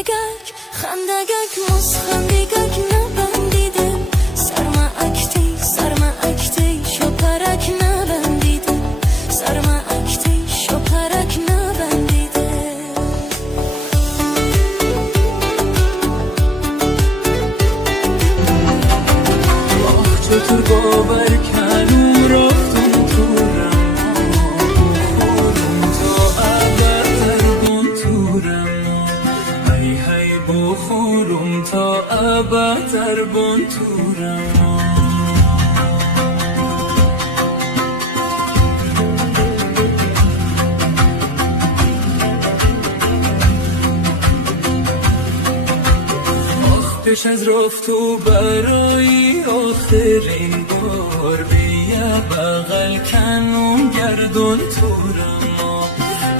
خندگک مز خندگک نبندیده سرما اکتی شپرک نبندیده سرما اکتی شپرک نبندیده چطور باور کنم رفتم تو رما بخورم تا ابد در بون تو رما پیش از رفت تو برای آخرین بار بیا بغل کنم گردون تو رما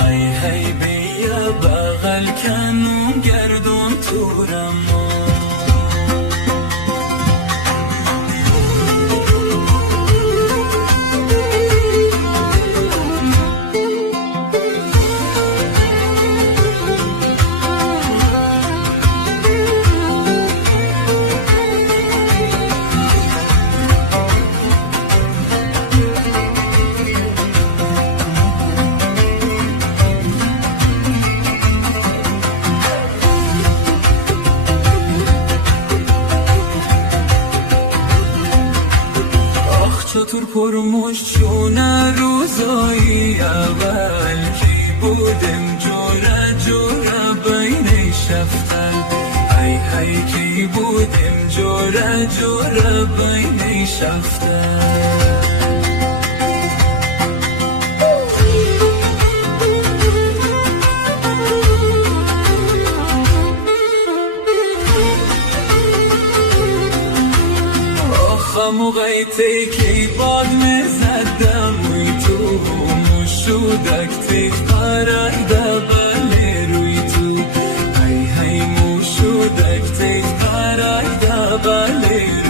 ای بیا بغل کنم گردون تو رما چطور پرموش چونه روزایی اول کی بودم جوره بین شفتن ای کی بودم جوره بین شفتن موقعی که باد میزدم روی تو موشودک تیک پرنده بله روی تو ای موشودک تیک پرنده بله